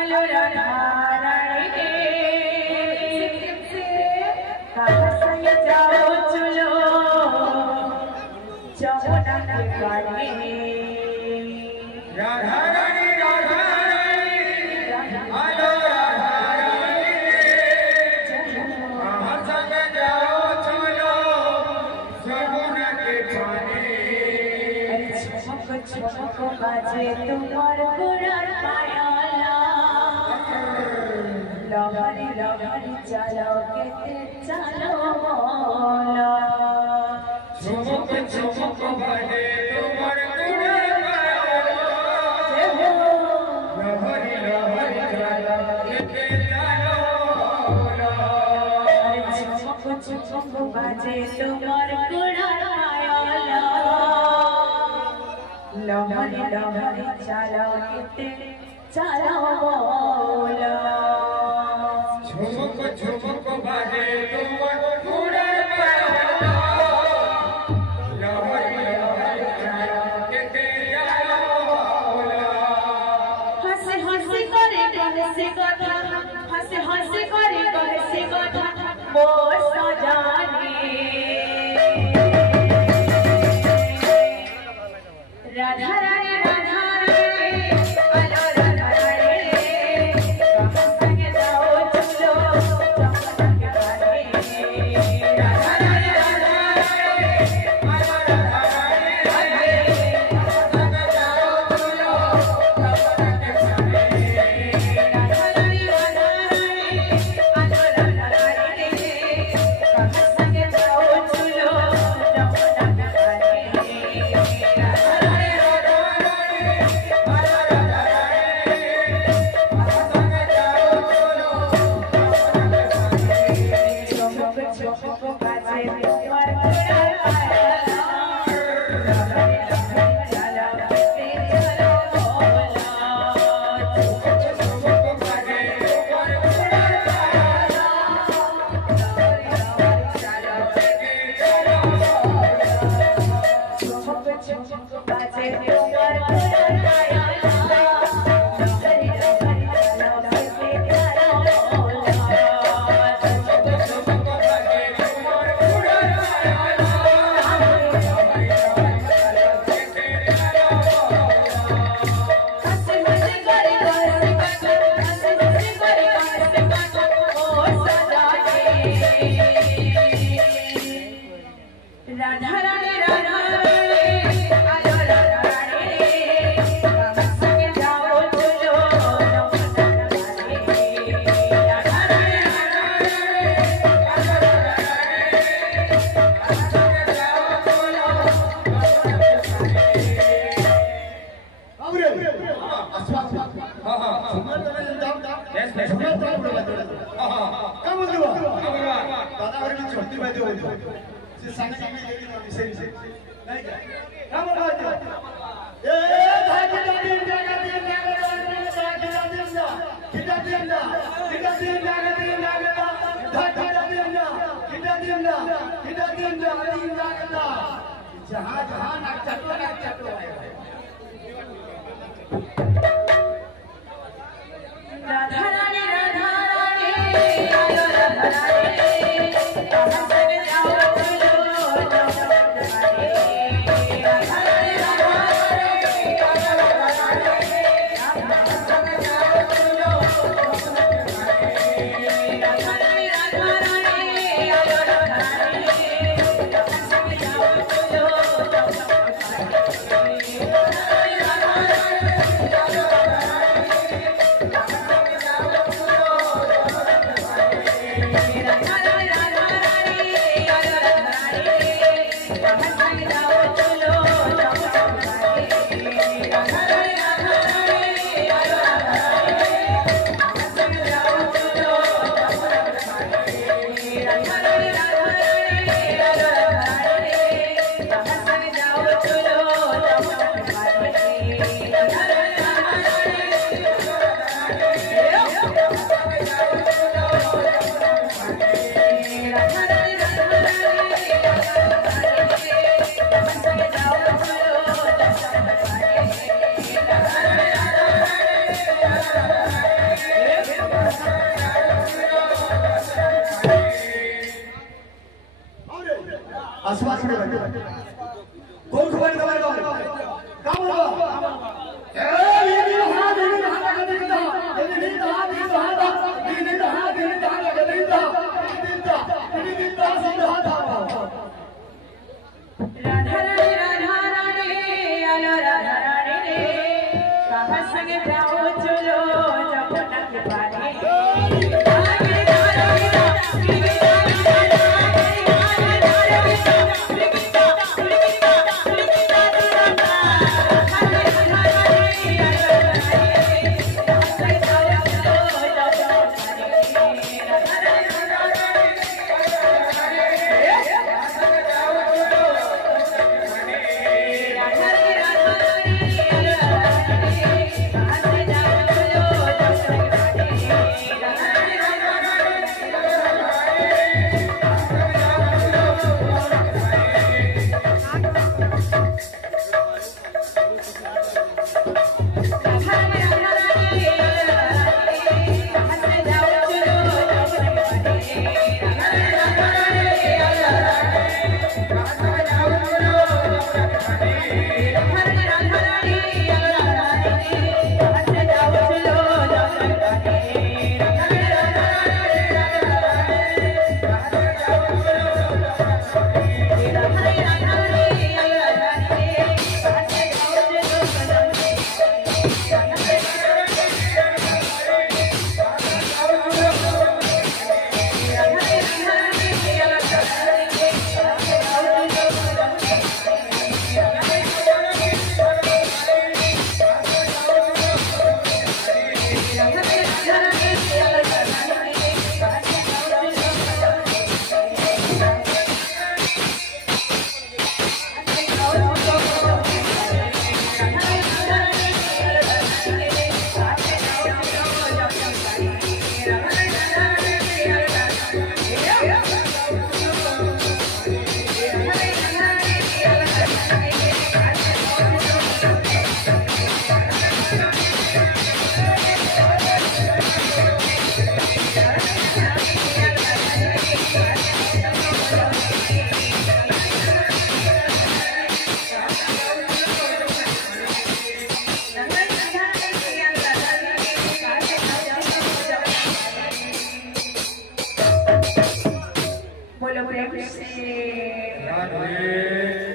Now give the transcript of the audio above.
आलो राधा रानी कहाँ से जाओ चलो जमुना के पानी राधा रानी आलो राधा रानी कहाँ से जाओ चलो जमुना के पानी छमक बाजे तुम्हार गुरार पायाला लहरी लहरी चलो के चलो मोला झुमक झुमक बाजे तुम्हार गुरार पायाला लहरी लहरी चलो के चलो मोला झुमक झुमक बाजे तुम्हार गुरार पायाला लहरी लहरी चलो के चलो मोला झुमक झुमक बाजे तुम्हार गुरार पायाला लहरी लहरी चलो के चलो मोला हंसे हंसे करे कहसे कथा हंसे हंसे करे कहसे कथा मोर सजाने राधा रानी आलो राधा रानी कहाँ संगे जाओ चलो जमुना के पानी राधा रानी आलो राधा रानी संगे जाओ चलो जमुना के पानी राधा रानी आलो राधा रानी कहाँ संगे जाओ चलो जमुना के पानी राधा रानी आलो राधा रानी कहाँ संगे जाओ चलो जमुना के पानी राधा रानी आलो राधा रानी संगे जाओ चलो जहाँ जहाँ नाक चटो राधा रानी आलो राधा रानी कहाँ संगे जाओ चलो जमुना के पानी राधा रानी आलो राधा रानी कहाँ संगे जाओ चलो जमुना के पानी राधा रानी आलो राधा रानी कहाँ संगे जाओ चलो जमुना के पानी हंसने जाओ चलो जमुना के पानी बोलो प्रेम से राधे